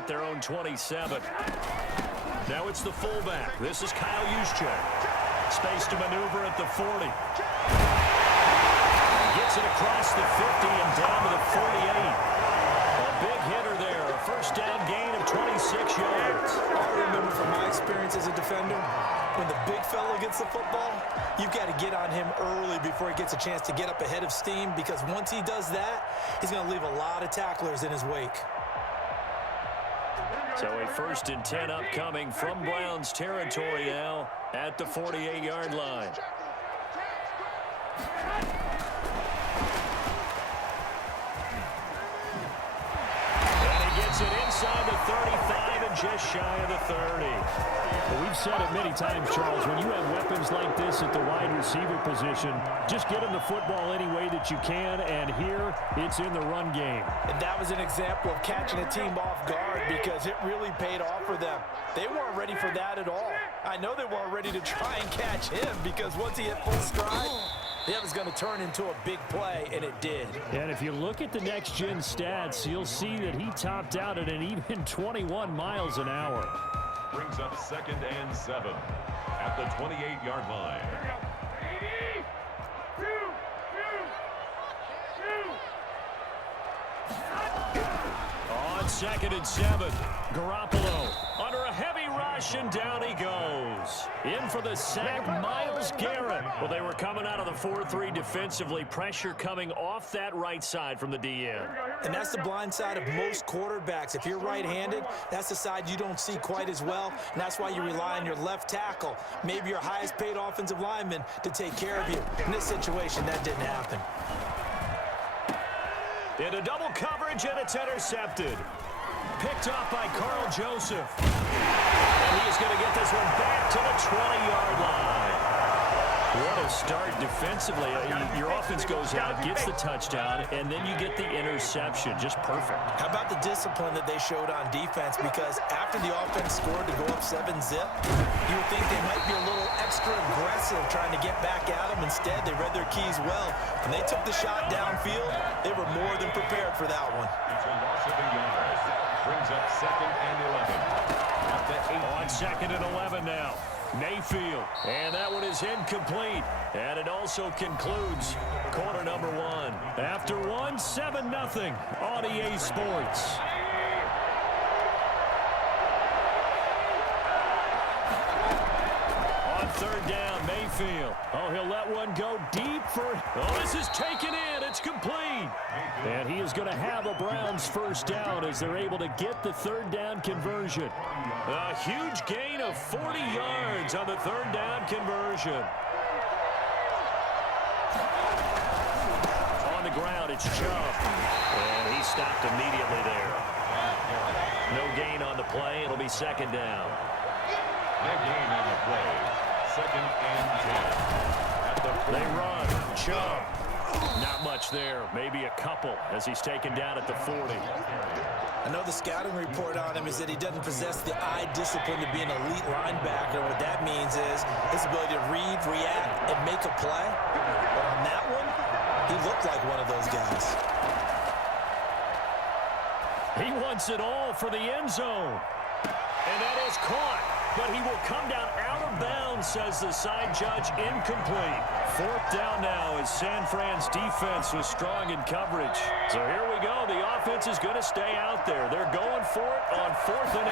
at their own 27. Now it's the fullback. This is Kyle Juszczyk. Space to maneuver at the 40. Gets it across the 50 and down to the 48. A big hitter there. A first down gain of 26 yards. I remember from my experience as a defender, when the big fella gets the football, you've got to get on him early before he gets a chance to get up ahead of steam, because once he does that, he's going to leave a lot of tacklers in his wake. So a 1st and 10 upcoming from Browns territory now at the 48-yard line. It inside the 35 and just shy of the 30. Well, we've said it many times, Charles, when you have weapons like this at the wide receiver position, just get them the football any way that you can, and here it's in the run game. And that was an example of catching a team off guard, because it really paid off for them. They weren't ready for that at all. I know they weren't ready to try and catch him, because once he hit full stride, that was going to turn into a big play, and it did. And if you look at the next-gen stats, you'll see that he topped out at an even 21 miles an hour. Brings up 2nd and 7 at the 28-yard line. On 2nd and 7, Garoppolo under a heavy rush, and down he goes. In for the sack, Myles Garrett. Well, they were coming out of the 4-3 defensively. Pressure coming off that right side from the DN. And that's the blind side of most quarterbacks. If you're right-handed, that's the side you don't see quite as well, and that's why you rely on your left tackle, maybe your highest-paid offensive lineman, to take care of you. In this situation, that didn't happen. Into double coverage, and it's intercepted. Picked up by Carl Joseph. And he is going to get this one back to the 20-yard line. What a start defensively. Your offense goes out, gets the touchdown, and then you get the interception. Just perfect. How about the discipline that they showed on defense? Because after the offense scored to go up 7-zip, you would think they might be a little extra aggressive trying to get back at them. Instead, they read their keys well. When they took the shot downfield, they were more than prepared for that one. It's a loss of 8 yards. Brings up 2nd and 11. At the 8. On 2nd and 11 now. Mayfield, and that one is incomplete, and it also concludes quarter number 1. After 1, 7-0 on EA Sports. On 3rd down, Mayfield. Oh, he'll let one go deep for... Oh, this is taken in. It's complete. And he is going to have a Browns 1st down as they're able to get the 3rd down conversion. A huge gain of 40 yards on the 3rd down conversion. On the ground, it's Chubb. And he stopped immediately there. No gain on the play. It'll be 2nd down. No gain on the play. 2nd and 10. At the 40. They run. Chubb. Not much there. Maybe a couple as he's taken down at the 40. I know the scouting report on him is that he doesn't possess the eye discipline to be an elite linebacker. What that means is his ability to read, react, and make a play. But on that one, he looked like one of those guys. He wants it all for the end zone. And that is caught. But he will come down out of bounds, says the side judge. Incomplete. 4th down now as San Fran's defense was strong in coverage. So here we go. The offense is going to stay out there. They're going for it on 4th and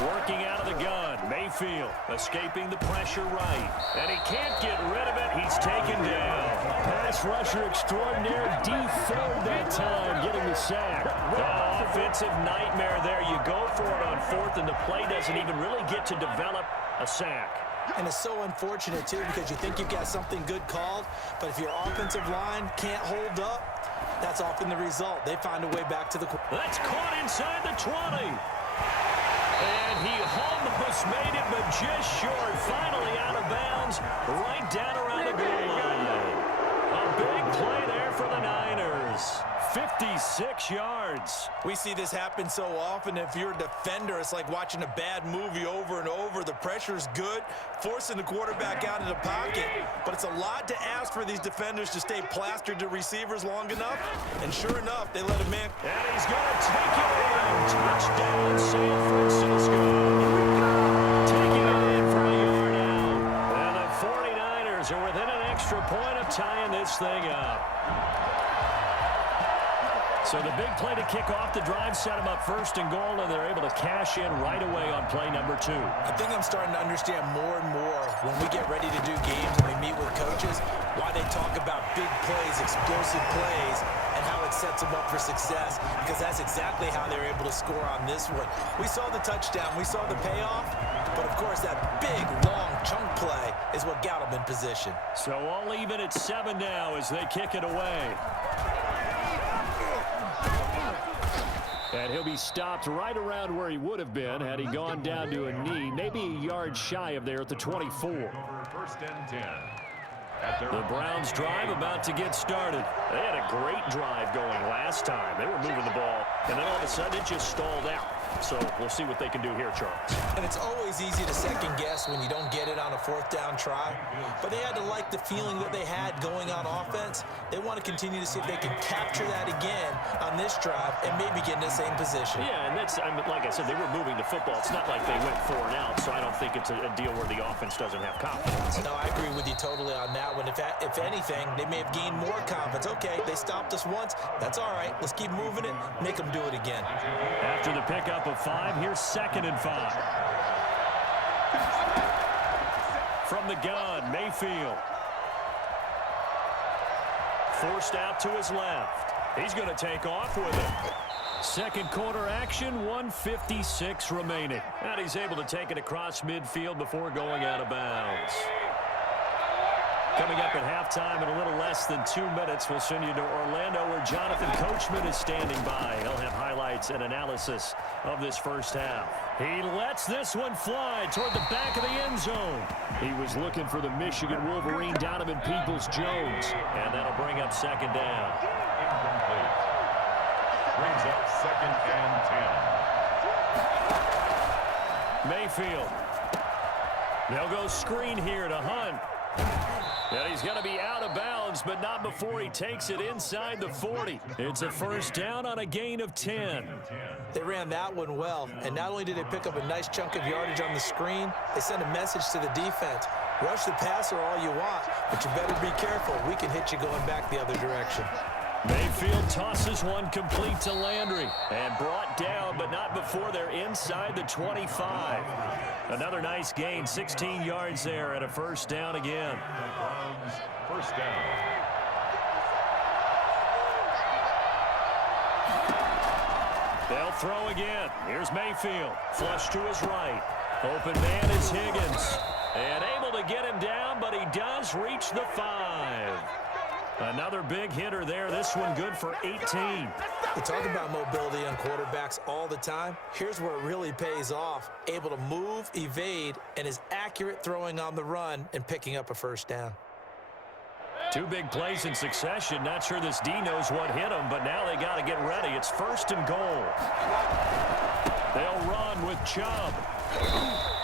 8. Working out of the gun. Mayfield escaping the pressure right. And he can't get rid of it. He's taken down. Pass rusher extraordinaire, deferred that time, getting the sack. The offensive nightmare there. You go for it on 4th, and the play doesn't even really get to develop a sack. And it's so unfortunate, too, because you think you've got something good called, but if your offensive line can't hold up, that's often the result. They find a way back to the... That's caught inside the 20. And he almost made it, but just short. Finally out of bounds, right down around the goal line. A big play there for the Niners. 56 yards. We see this happen so often. If you're a defender, it's like watching a bad movie over and over. The pressure's good, forcing the quarterback out of the pocket. But it's a lot to ask for these defenders to stay plastered to receivers long enough. And sure enough, they let him in. And he's going to take it in. this thing up. So the big play to kick off the drive set them up first and goal, and they're able to cash in right away on play number 2. I think I'm starting to understand more and more when we get ready to do games and we meet with coaches why they talk about big plays, explosive plays, and how it sets them up for success, because that's exactly how they're able to score on this one. We saw the touchdown. We saw the payoff. But, of course, that big, long chunk play is what got them in position. So all even at 7 now as they kick it away. And he'll be stopped right around where he would have been had he gone down to a knee, maybe a yard shy of there at the 24. First and 10. The Browns drive about to get started. They had a great drive going last time. They were moving the ball, and then all of a sudden it just stalled out. So we'll see what they can do here, Charles. And it's always easy to second guess when you don't get it on a 4th down try. But they had to like the feeling that they had going on offense. They want to continue to see if they can capture that again on this drive and maybe get in the same position. Yeah, and that's, like I said, they were moving the football. It's not like they went 4 and out, so I don't think it's a deal where the offense doesn't have confidence. No, I agree with you totally on that one. If anything, they may have gained more confidence. Okay, they stopped us once. That's all right. Let's keep moving it. Make them do it again. After the pickup of 5, here's 2nd and 5. From the gun, Mayfield. Forced out to his left. He's going to take off with it. Second quarter action, 1:56 remaining. And he's able to take it across midfield before going out of bounds. Coming up at halftime in a little less than 2 minutes, we'll send you to Orlando where Jonathan Coachman is standing by. He'll have highlights and analysis of this first half. He lets this one fly toward the back of the end zone. He was looking for the Michigan Wolverine, Donovan Peoples-Jones, and that'll bring up 2nd down. Incomplete. Brings up 2nd and 10. Mayfield. They'll go screen here to Hunt. And he's going to be out of bounds, but not before he takes it inside the 40. It's a first down on a gain of 10. They ran that one well, and not only did they pick up a nice chunk of yardage on the screen, they sent a message to the defense. Rush the passer all you want, but you better be careful. We can hit you going back the other direction. Mayfield tosses one complete to Landry and brought down, but not before they're inside the 25. Another nice gain, 16 yards there and a first down again. Browns, first down. They'll throw again. Here's Mayfield. Flush to his right. Open man is Higgins. And able to get him down, but he does reach the 5. Another big hitter there. This one good for 18. We talk about mobility on quarterbacks all the time. Here's where it really pays off. Able to move, evade, and is accurate throwing on the run and picking up a first down. 2 big plays in succession. Not sure this D knows what hit him, but now they got to get ready. It's 1st and goal. They'll run with Chubb.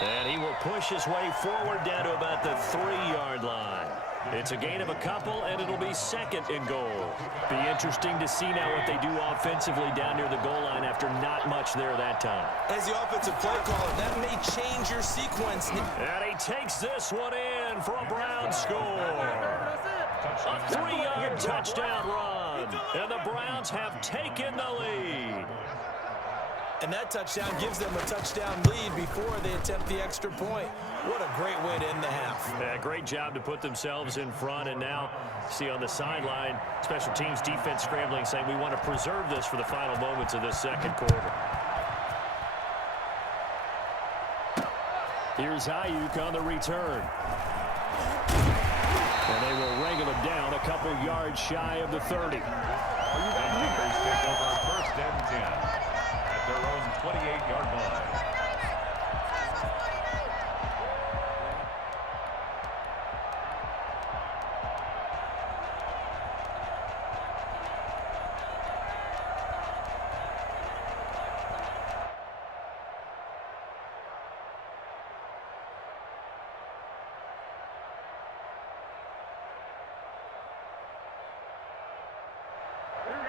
And he will push his way forward down to about the 3-yard line. It's a gain of a couple, and it'll be 2nd and goal. Be interesting to see now what they do offensively down near the goal line after not much there that time. As the offensive play caller, that may change your sequence. And he takes this one in for a Brown score. A 3-yard touchdown run. And the Browns have taken the lead. And that touchdown gives them a touchdown lead before they attempt the extra point. What a great way to end the half. Yeah, great job to put themselves in front. And now, see on the sideline, special teams defense scrambling, saying we want to preserve this for the final moments of this second quarter. Here's Ayuk on the return. And they will wrangle him down a couple yards shy of the 30. And Packers take over 1st and 10 at their own 28-yard line.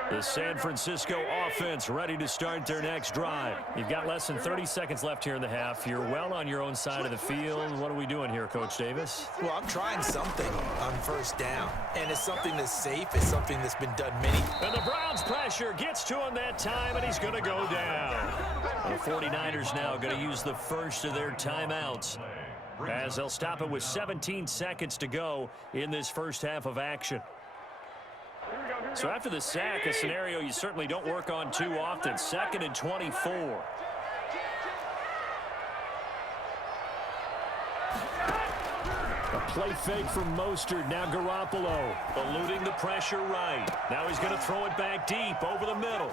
The San Francisco offense ready to start their next drive. You've got less than 30 seconds left here in the half. You're well on your own side of the field. What are we doing here, Coach Davis? Well, I'm trying something on first down, and it's something that's safe. It's something that's been done many. And the Browns pressure gets to him that time, and he's going to go down. The 49ers now going to use the first of their timeouts, as they'll stop it with 17 seconds to go in this first half of action. So after the sack, a scenario you certainly don't work on too often. 2nd and 24. A play fake from Mostert. Now Garoppolo. Eluding the pressure right. Now he's going to throw it back deep over the middle.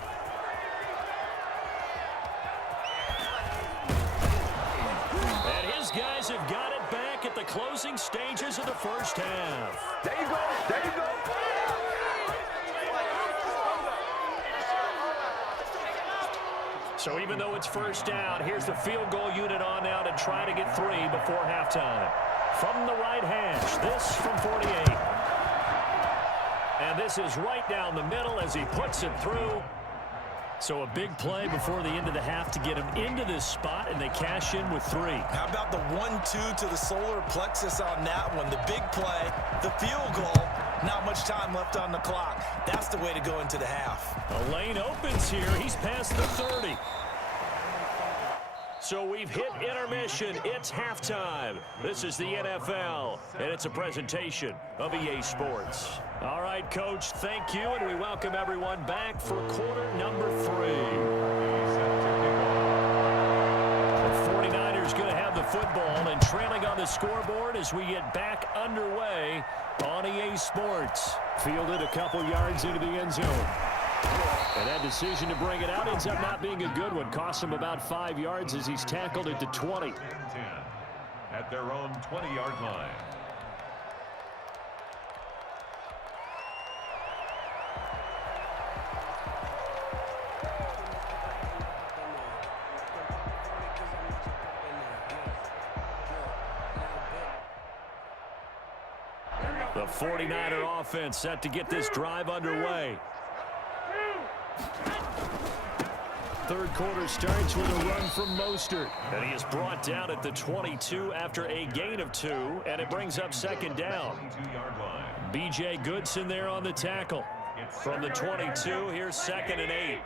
And his guys have got it back at the closing stages of the first half. There you go. There you go. So even though it's first down, here's the field goal unit on now to try to get 3 before halftime. From the right hash, this from 48. And this is right down the middle as he puts it through. So a big play before the end of the half to get him into this spot, and they cash in with 3. How about the 1-2 to the solar plexus on that one? The big play, the field goal, not much time left on the clock. That's the way to go into the half. A lane opens here. He's past the 30. So we've hit intermission. It's halftime. This is the NFL, and it's a presentation of EA Sports. All right, Coach, thank you, and we welcome everyone back for quarter number 3. The 49ers going to have the football and trailing on the scoreboard as we get back underway on EA Sports. Fielded a couple yards into the end zone. And that decision to bring it out ends up not being a good one. Costs him about 5 yards as he's tackled at the 20. 10 at their own 20-yard line. The 49er offense set to get this drive underway. Third quarter starts with a run from Mostert. And he is brought down at the 22 after a gain of 2, and it brings up second down. B.J. Goodson there on the tackle. From the 22, here's 2nd and 8.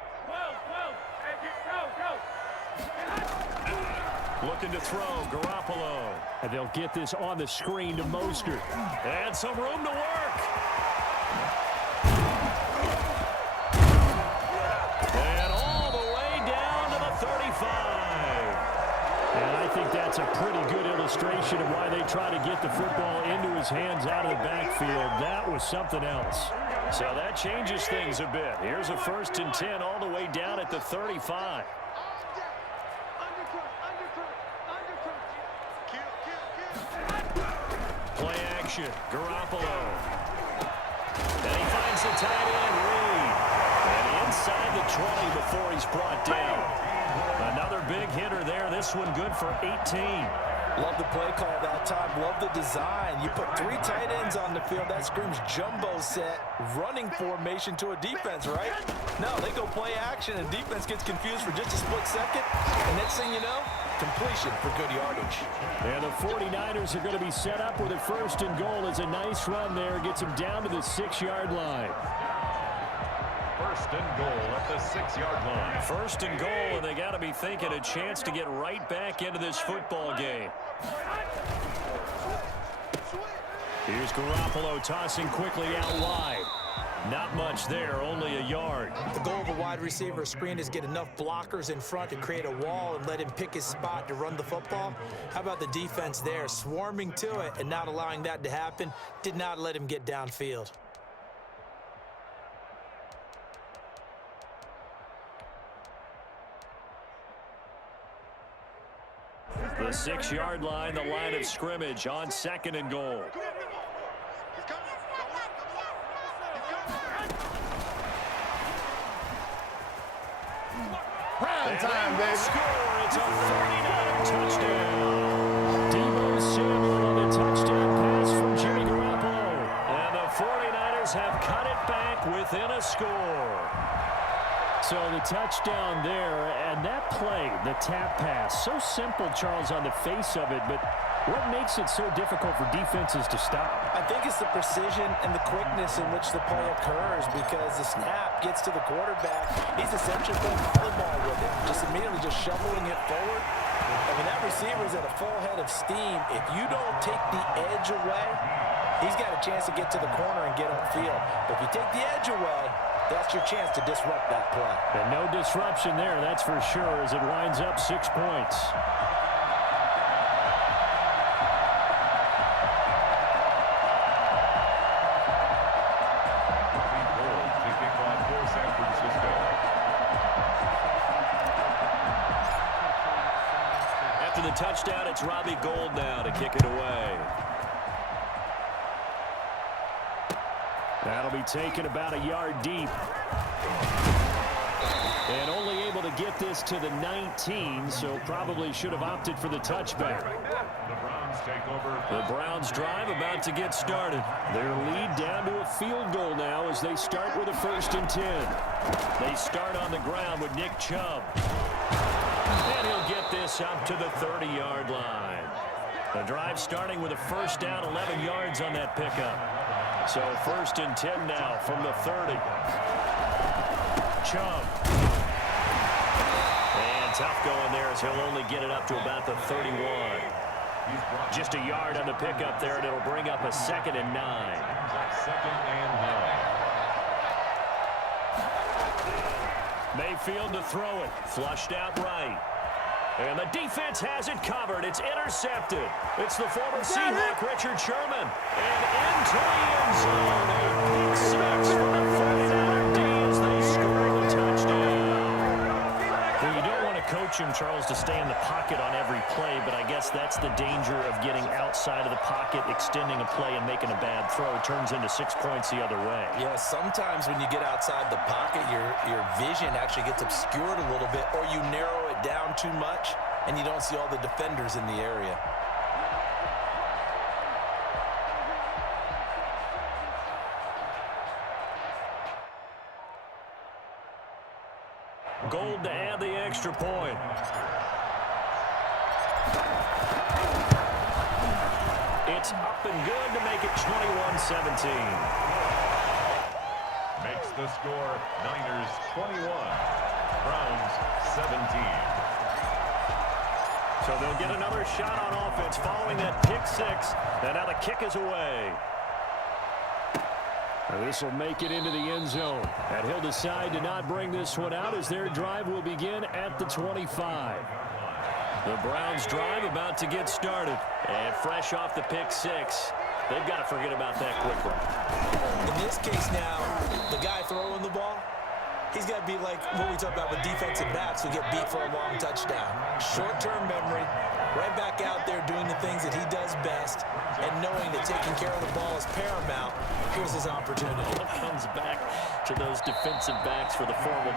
Looking to throw, Garoppolo. And they'll get this on the screen to Mostert. And some room to work. And all the way down to the 35. And I think that's a pretty good illustration of why they try to get the football into his hands out of the backfield. That was something else. So that changes things a bit. Here's a 1st and 10 all the way down at the 35. Play action, Garoppolo. And he finds the tight end, Reed. And inside the 20 before he's brought down. Another big hitter there. This one good for 18. Love the play call that time. Love the design. You put 3 tight ends on the field. That screams jumbo set, running formation to a defense, right? No, they go play action, and defense gets confused for just a split second. And next thing you know, completion for good yardage. And the 49ers are going to be set up with a 1st and goal. It's a nice run there. Gets him down to the 6-yard line. 1st and goal at the 6-yard line. 1st and goal, and they got to be thinking a chance to get right back into this football game. Here's Garoppolo tossing quickly out wide. Not much there, only a yard. The goal of a wide receiver screen is get enough blockers in front to create a wall and let him pick his spot to run the football. How about the defense there, swarming to it and not allowing that to happen? Did not let him get downfield. The 6-yard line, the line of scrimmage on 2nd and goal. Prime time, baby. Score, it's a 49er touchdown. Deebo Samuel on the touchdown pass from Jimmy Garoppolo. And the 49ers Eagles have cut it back within a score. So the touchdown there, and that play, the tap pass, so simple, Charles, on the face of it, but what makes it so difficult for defenses to stop? I think it's the precision and the quickness in which the play occurs, because the snap gets to the quarterback. He's essentially playing volleyball with it, just immediately just shoveling it forward. I mean, that receiver's at a full head of steam. If you don't take the edge away, he's got a chance to get to the corner and get upfield. But if you take the edge away, that's your chance to disrupt that play. And no disruption there, that's for sure, as it winds up 6 points. After the touchdown, it's Robbie Gould now to kick it away. That'll be taken about a yard deep. And only able to get this to the 19, so probably should have opted for the touchback. The Browns take over. The Browns drive about to get started. Their lead down to a field goal now as they start with a 1st and 10. They start on the ground with Nick Chubb. And he'll get this up to the 30-yard line. The drive starting with a 1st down, 11 yards on that pickup. So 1st and 10 now from the 30. Chubb. And tough going there as he'll only get it up to about the 31. Just a yard on the pickup there, and it'll bring up a 2nd and 9. 2nd and 9. Mayfield to throw it. Flushed out right. And the defense has it covered. It's intercepted. It's the former Seahawk, Richard Sherman. And into the end zone. A pick six for the 49er D as they score the touchdown. Well, you don't want to coach him, Charles, to stay in the pocket on every play, but I guess that's the danger of getting outside of the pocket, extending a play, and making a bad throw. It turns into 6 points the other way. Yeah, sometimes when you get outside the pocket, your vision actually gets obscured a little bit, or you narrow it down too much, and you don't see all the defenders in the area. Gould to add the extra point. It's up and good to make it 21-17. Makes the score Niners 21, Browns 17. So they'll get another shot on offense following that pick six. And now the kick is away. This will make it into the end zone. And he'll decide to not bring this one out as their drive will begin at the 25. The Browns drive about to get started. And fresh off the pick six, they've got to forget about that quickly. In this case now, the guy throwing the ball, he's got to be like what we talk about with defensive backs who get beat for a long touchdown. Short-term memory, right back out there doing the things that he does best, and knowing that taking care of the ball is paramount. Here's his opportunity. It comes back to those defensive backs for the former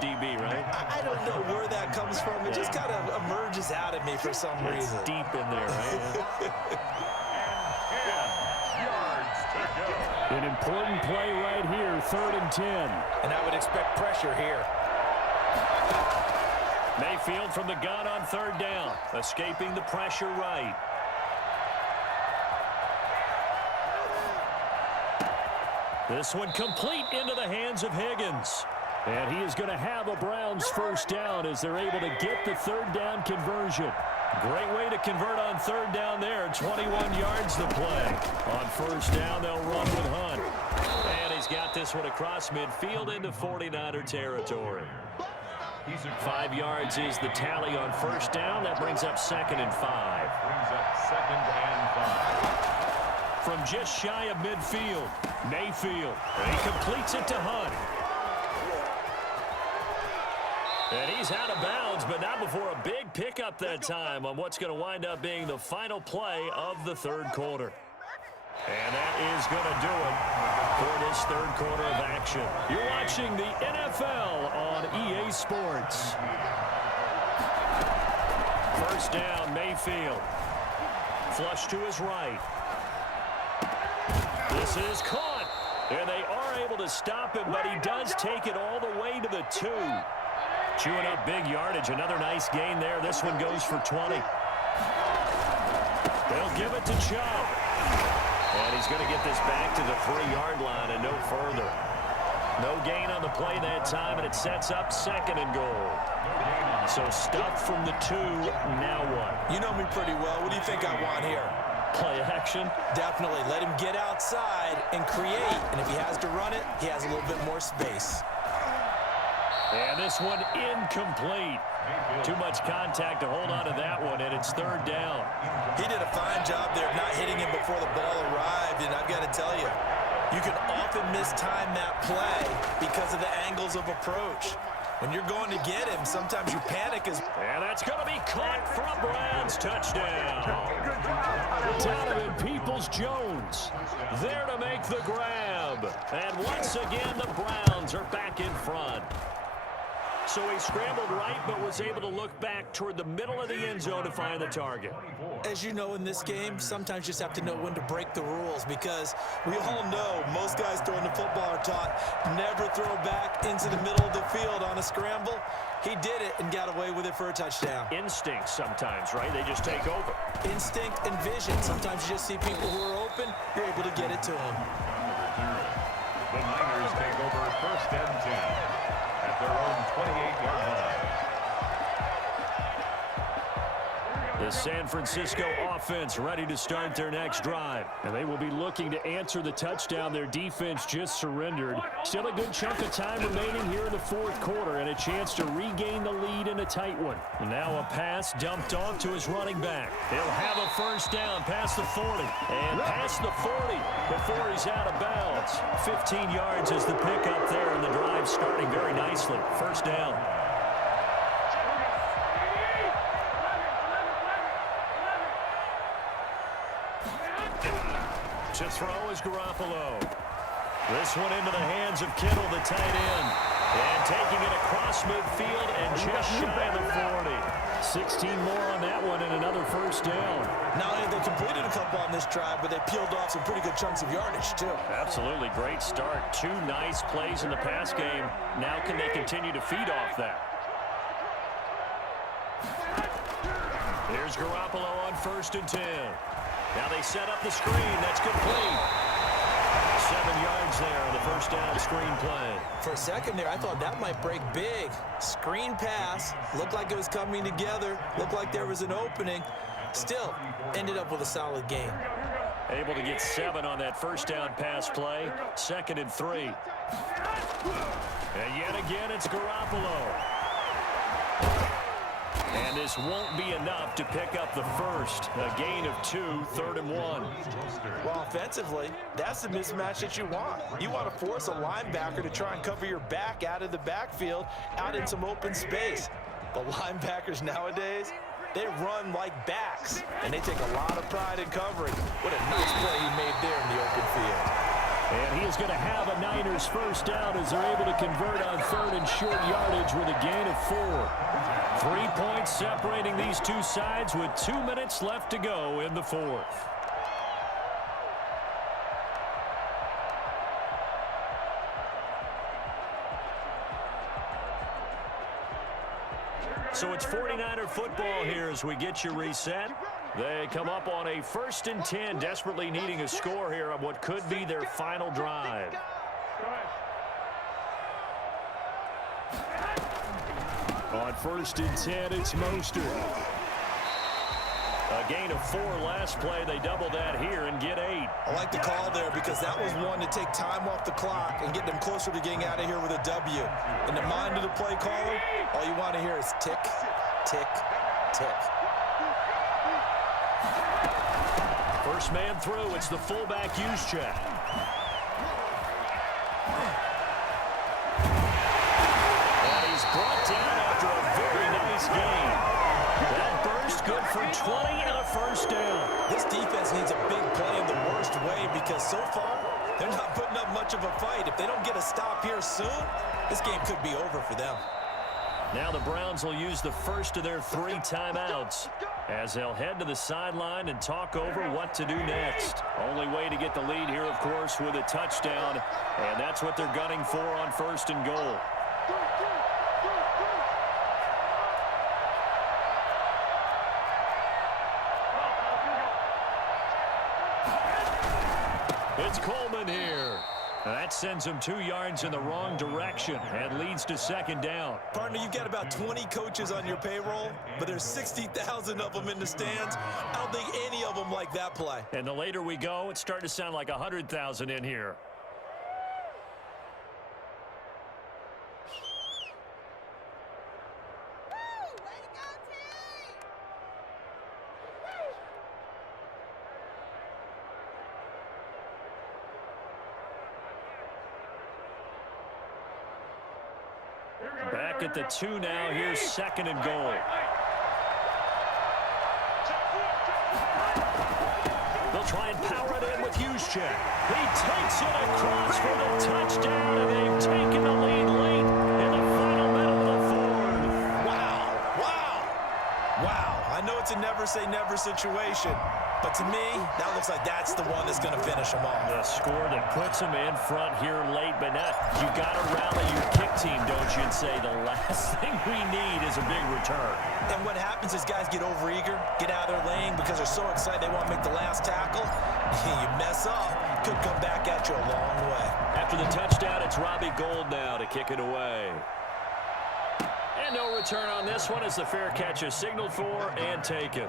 DB, right? I don't know where that comes from. It just kind of emerges out of me for some reason. It's deep in there, right? An important play right here, 3rd and 10. And I would expect pressure here. Mayfield from the gun on 3rd down, escaping the pressure right. This one complete into the hands of Higgins. And he is going to have a Browns 1st down as they're able to get the 3rd down conversion. Great way to convert on 3rd down there. 21 yards to play. On 1st down, they'll run with Hunt. And he's got this one across midfield into 49er territory. 5 yards is the tally on 1st down. That brings up 2nd and 5. Brings up 2nd and 5. From just shy of midfield, Mayfield. And he completes it to Hunt. And he's out of bounds, but not before a big pickup that time on what's going to wind up being the final play of the 3rd quarter. And that is going to do it for this 3rd quarter of action. You're watching the NFL on EA Sports. 1st down, Mayfield. Flush to his right. This is caught. And they are able to stop him, but he does take it all the way to the 2. Chewing up big yardage. Another nice gain there. This one goes for 20. They'll give it to Chubb. And he's going to get this back to the 3-yard line and no further. No gain on the play that time, and it sets up 2nd and goal. So stuffed from the 2, now what? You know me pretty well. What do you think I want here? Play action? Definitely. Let him get outside and create. And if he has to run it, he has a little bit more space. And this one incomplete. Too much contact to hold on to that one, and it's 3rd down. He did a fine job there of not hitting him before the ball arrived, and I've got to tell you, you can often mistime that play because of the angles of approach. When you're going to get him, sometimes you panic. And that's going to be caught for a Browns touchdown. Donovan Peoples-Jones there to make the grab. And once again, the Browns are back in front. So he scrambled right, but was able to look back toward the middle of the end zone to find the target. As you know, in this game, sometimes you just have to know when to break the rules, because we all know most guys throwing the football are taught never throw back into the middle of the field on a scramble. He did it and got away with it for a touchdown. Instinct sometimes, right? They just take over. Instinct and vision. Sometimes you just see people who are open, you're able to get it to them. The Niners take over 1st and 10. At their own 28-yard line. The San Francisco offense ready to start their next drive. And they will be looking to answer the touchdown their defense just surrendered. Still a good chunk of time remaining here in the 4th quarter, and a chance to regain the lead in a tight one. And now a pass dumped off to his running back. He'll have a 1st down past the 40. And past the 40 before he's out of bounds. 15 yards is the pickup there, and the drive starting very nicely. 1st down. To throw is Garoppolo. This one into the hands of Kittle, the tight end. And taking it across midfield and just shy of the 40. 16 more on that one and another 1st down. Not only have they completed a couple on this drive, but they peeled off some pretty good chunks of yardage, too. Absolutely. Great start. 2 nice plays in the pass game. Now can they continue to feed off that? Here's Garoppolo on 1st and 10. Now they set up the screen. That's complete. 7 yards there on the 1st down screen play. For a second there, I thought that might break big. Screen pass. Looked like it was coming together. Looked like there was an opening. Still, ended up with a solid game. Able to get 7 on that 1st down pass play. 2nd and 3. And yet again, it's Garoppolo. And this won't be enough to pick up the 1st. A gain of 2, 3rd and 1. Well, offensively, that's the mismatch that you want. You want to force a linebacker to try and cover your back out of the backfield, out in some open space. The linebackers nowadays, they run like backs, and they take a lot of pride in covering. What a nice play he made there in the open field. And he is going to have a Niners 1st down as they're able to convert on 3rd and short yardage with a gain of 4. 3 points separating these two sides with 2 minutes left to go in the 4th. So it's 49er football here as we get you reset. They come up on a 1st and 10, desperately needing a score here on what could be their final drive. On 1st and 10, it's Mostert. A gain of 4 last play. They double that here and get 8. I like the call there because that was one to take time off the clock and get them closer to getting out of here with a W. In the mind of the play caller, all you want to hear is tick, tick, tick. First man through. It's the fullback use check. And he's brought down after a very nice game. That burst good for 20 and a 1st down. This defense needs a big play in the worst way because so far they're not putting up much of a fight. If they don't get a stop here soon, this game could be over for them. Now the Browns will use the first of their 3 timeouts. as they'll head to the sideline and talk over what to do next. Only way to get the lead here, of course, with a touchdown, and that's what they're gunning for on 1st and goal. It's Coleman here. That sends him 2 yards in the wrong direction and leads to 2nd down. Partner, you've got about 20 coaches on your payroll, but there's 60,000 of them in the stands. I don't think any of them like that play. And the later we go, it's starting to sound like 100,000 in here. Back at the 2 now. Here's 2nd and goal. They'll try and power it in with Juszczyk. He takes it across for the touchdown, and they've taken the lead late in the final minute of the 4th. Wow, wow, wow. I know it's a never-say-never situation, but to me, that looks like that's the one that's going to finish them off. The score that puts them in front here late, but now you got to rally your kick team, don't you, and say the last thing we need is a big return. And what happens is guys get overeager, get out of their lane because they're so excited they want to make the last tackle. You mess up, could come back at you a long way. After the touchdown, it's Robbie Gould now to kick it away. And no return on this one as the fair catch is signaled for and taken.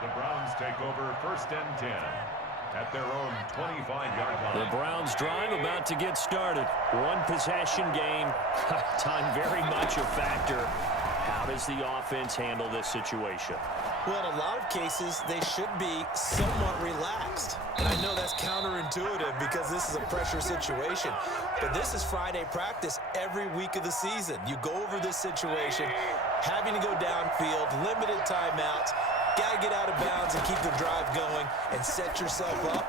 The Browns take over 1st and 10 at their own 25-yard line. The Browns drive about to get started. 1 possession game. Time very much a factor. How does the offense handle this situation? Well, in a lot of cases, they should be somewhat relaxed. And I know that's counterintuitive because this is a pressure situation. But this is Friday practice every week of the season. You go over this situation, having to go downfield, limited timeouts, got to get out of bounds and keep the drive going and set yourself up.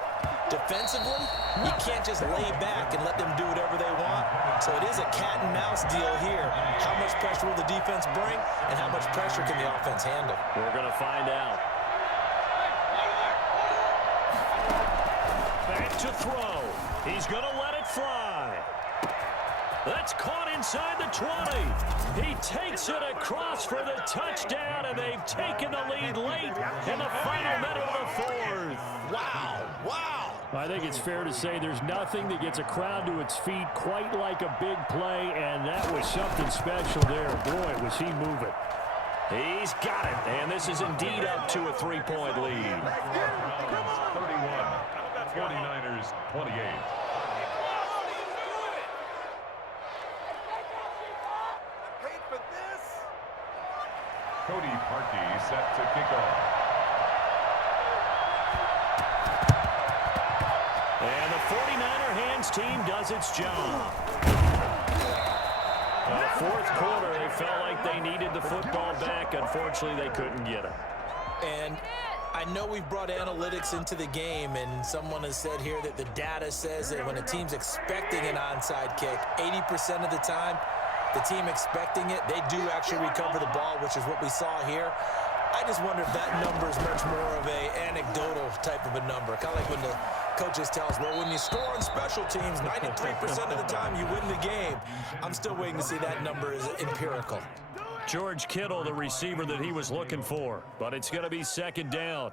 Defensively, you can't just lay back and let them do whatever they want. So it is a cat and mouse deal here. How much pressure will the defense bring, and how much pressure can the offense handle? We're going to find out. Back to throw. He's going to let it fly. That's caught inside the 20. He takes it across for the touchdown, and they've taken the lead late in the final minute of the 4th. Wow, wow. I think it's fair to say there's nothing that gets a crowd to its feet quite like a big play, and that was something special there. Boy, was he moving. He's got it, and this is indeed up to a 3-point lead. Browns 31, 49ers 28. Cody Parkey set to kick off. And the 49er hands team does its job. The 4th quarter, they felt like they needed the football back. Unfortunately, they couldn't get it. And I know we've brought analytics into the game, and someone has said here that the data says that when a team's expecting an onside kick, 80% of the time, the team expecting it, they do actually recover the ball, which is what we saw here. I just wonder if that number is much more of a anecdotal type of a number. Kind of like when the coaches tell us, well, when you score on special teams, 93% of the time you win the game. I'm still waiting to see that number is empirical. George Kittle, the receiver that he was looking for, but it's going to be 2nd down.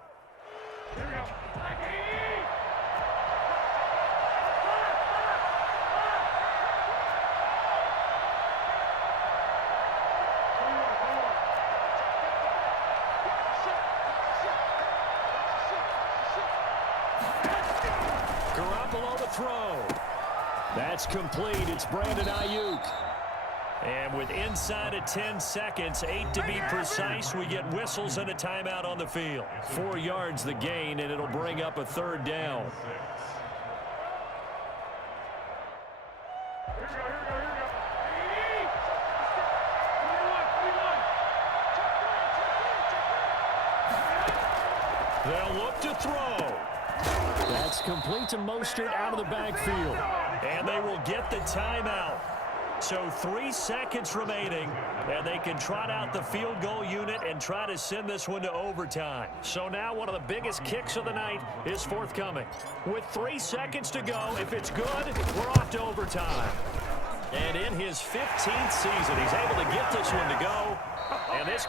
That's complete. It's Brandon Ayuk. And with inside of 10 seconds, 8 to be precise, we get whistles and a timeout on the field. 4 yards the gain, and it'll bring up a 3rd down. They'll look to throw. That's complete to Mostert out of the backfield. And they will get the timeout. So 3 seconds remaining, and they can trot out the field goal unit and try to send this one to overtime. So now one of the biggest kicks of the night is forthcoming. With 3 seconds to go, if it's good, we're off to overtime. And in his 15th season, he's able to get this one to go. And this